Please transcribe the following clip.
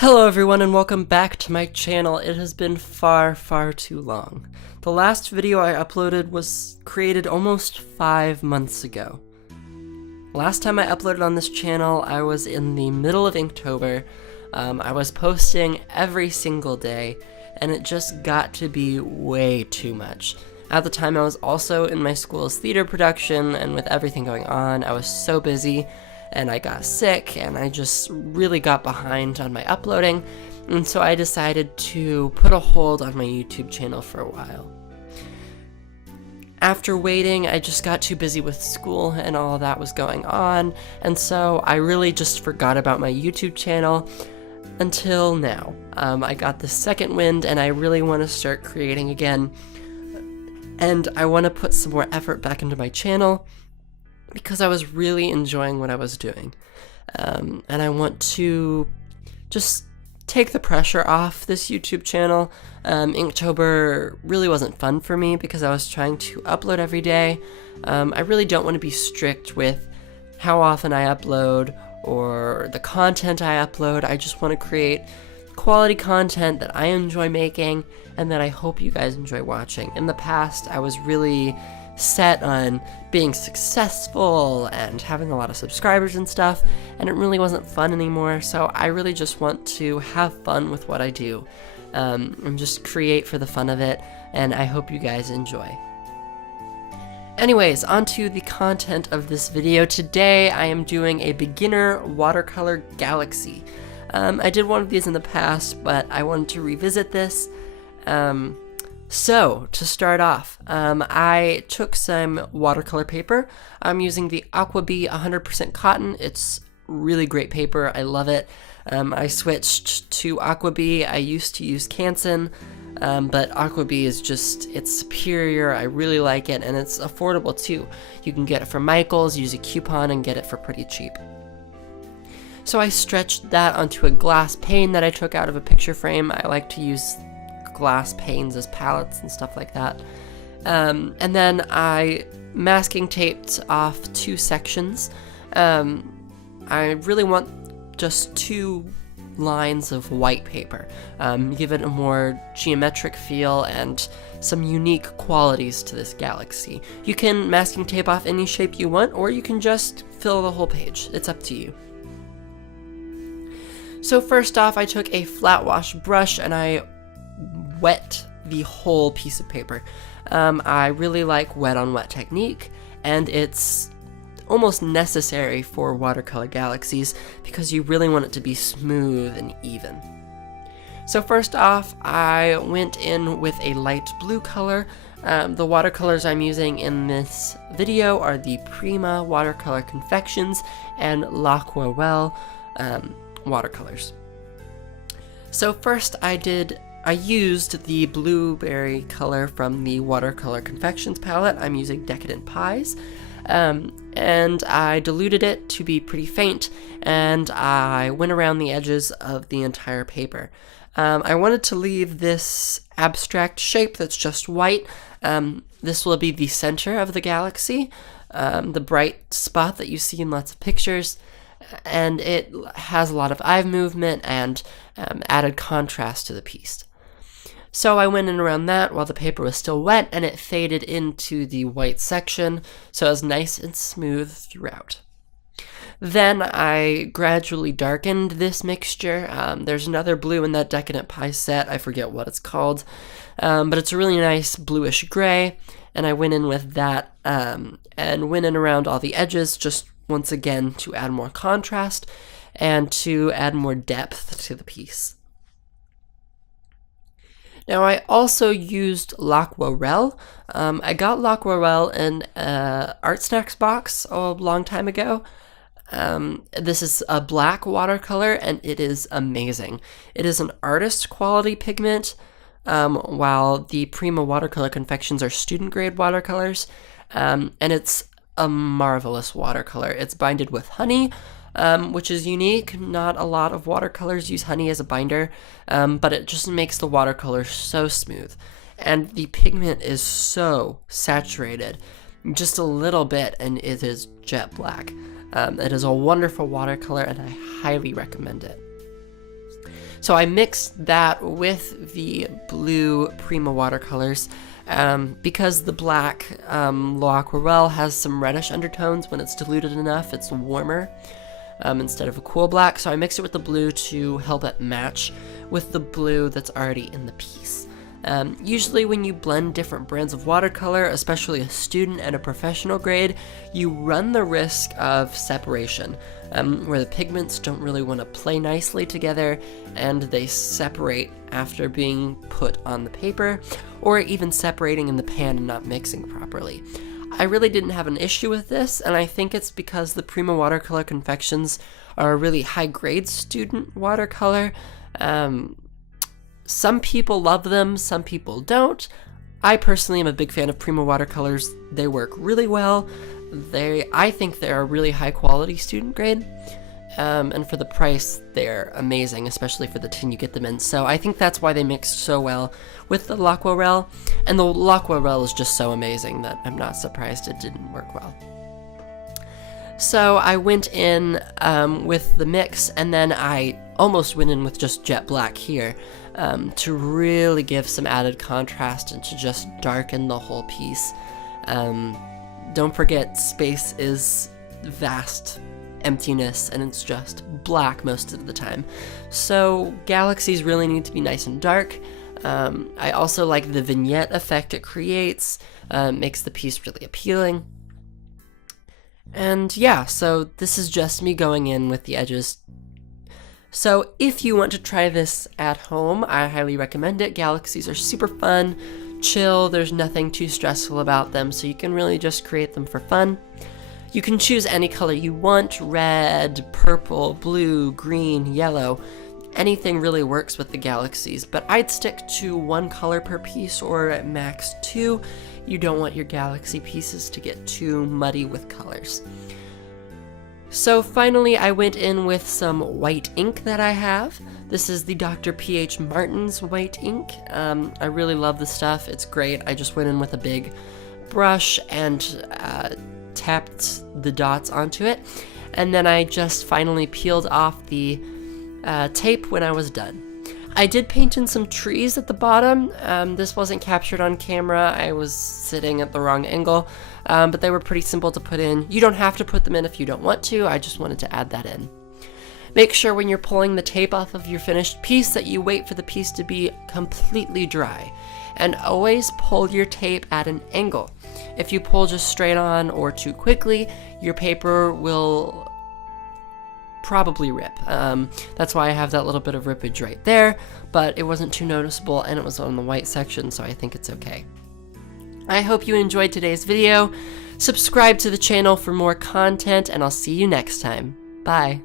Hello everyone and welcome back to my channel. It has been far too long. The last video I uploaded was created almost 5 months ago. Last time I uploaded on this channel, I was in the middle of Inktober. I was posting every single day, and it just got to be way too much. At the time I was also in my school's theater production, and with everything going on, I was so busy. And I got sick, and I just really got behind on my uploading, and so I decided to put a hold on my YouTube channel for a while. After waiting, I just got too busy with school and all of that was going on, and so I really just forgot about my YouTube channel until now. I got the second wind, and I really want to start creating again, and I want to put some more effort back into my channel, because I was really enjoying what I was doing. And I want to just take the pressure off this YouTube channel. Inktober really wasn't fun for me because I was trying to upload every day. I really don't want to be strict with how often I upload or the content I upload. I just want to create quality content that I enjoy making and that I hope you guys enjoy watching. In the past, I was really set on being successful and having a lot of subscribers and stuff, and it really wasn't fun anymore, so I really just want to have fun with what I do, and just create for the fun of it, and I hope you guys enjoy. Anyways, on to the content of this video. Today I am doing a beginner watercolor galaxy. I did one of these in the past, but I wanted to revisit this. So, to start off, I took some watercolor paper. I'm using the AquaBee 100% cotton. It's really great paper. I love it. I switched to AquaBee. I used to use Canson, but AquaBee is just, it's superior. I really like it, and it's affordable too. You can get it from Michael's, use a coupon, and get it for pretty cheap. So I stretched that onto a glass pane that I took out of a picture frame. I like to use glass panes as palettes and stuff like that. And then I masking taped off 2 sections. I really want just 2 lines of white paper. Give it a more geometric feel and some unique qualities to this galaxy. You can masking tape off any shape you want, or you can just fill the whole page. It's up to you. So first off, I took a flat wash brush and I wet the whole piece of paper. I really like wet on wet technique, and it's almost necessary for watercolor galaxies because you really want it to be smooth and even. So first off, I went in with a light blue color. The watercolors I'm using in this video are the Prima Watercolor Confections and L'Aquarelle watercolors. So first I used the blueberry color from the Watercolor Confections palette. I'm using Decadent Pies, and I diluted it to be pretty faint, and I went around the edges of the entire paper. I wanted to leave this abstract shape that's just white. This will be the center of the galaxy, the bright spot that you see in lots of pictures, and it has a lot of eye movement and added contrast to the piece. So I went in around that while the paper was still wet, and it faded into the white section, so it was nice and smooth throughout. Then I gradually darkened this mixture. There's another blue in that Decadent Pie set, I forget what it's called, but it's a really nice bluish gray, and I went in with that, and went in around all the edges, just once again to add more contrast, and to add more depth to the piece. Now I also used L'Aquarelle. I got L'Aquarelle in an Art Snacks box a long time ago. This is a black watercolor, and it is amazing. It is an artist quality pigment, while the Prima Watercolor Confections are student grade watercolors, and it's a marvelous watercolor. It's binded with honey, which is unique. Not a lot of watercolors use honey as a binder, but it just makes the watercolor so smooth. And the pigment is so saturated, just a little bit, and it is jet black. It is a wonderful watercolor, and I highly recommend it. So I mixed that with the blue Prima watercolors because the black L'Aquarelle has some reddish undertones. When it's diluted enough, it's warmer instead of a cool black. So I mixed it with the blue to help it match with the blue that's already in the piece. Usually when you blend different brands of watercolor, especially a student and a professional grade, you run the risk of separation, where the pigments don't really want to play nicely together and they separate after being put on the paper, or even separating in the pan and not mixing properly. I really didn't have an issue with this, and I think it's because the Prima watercolor confections are a really high-grade student watercolor. Some people love them, some people don't. I personally am a big fan of Prima watercolors. They work really well. I think they're a really high quality student grade. And for the price, they're amazing, especially for the tin you get them in. So I think that's why they mixed so well with the L'Aquarelle. And the L'Aquarelle is just so amazing that I'm not surprised it didn't work well. So I went in with the mix, and then I almost went in with just jet black here to really give some added contrast and to just darken the whole piece. Don't forget, space is vast emptiness, and it's just black most of the time. So galaxies really need to be nice and dark. I also like the vignette effect it creates, makes the piece really appealing. And yeah, so this is just me going in with the edges. So if you want to try this at home, I highly recommend it. Galaxies are super fun, chill, there's nothing too stressful about them, so you can really just create them for fun. You can choose any color you want: red, purple, blue, green, yellow. Anything really works with the galaxies, but I'd stick to one color per piece, or at max 2. You don't want your galaxy pieces to get too muddy with colors. So finally, I went in with some white ink that I have. This is the Dr. P.H. Martin's white ink. I really love the stuff. It's great. I just went in with a big brush and tapped the dots onto it. And then I just finally peeled off the tape when I was done. I did paint in some trees at the bottom. This wasn't captured on camera. I was sitting at the wrong angle, but they were pretty simple to put in. You don't have to put them in if you don't want to. I just wanted to add that in. Make sure when you're pulling the tape off of your finished piece that you wait for the piece to be completely dry. And always pull your tape at an angle. If you pull just straight on or too quickly, your paper will probably rip. That's why I have that little bit of rippage right there, but it wasn't too noticeable and it was on the white section, so I think it's okay. I hope you enjoyed today's video. Subscribe to the channel for more content, and I'll see you next time. Bye.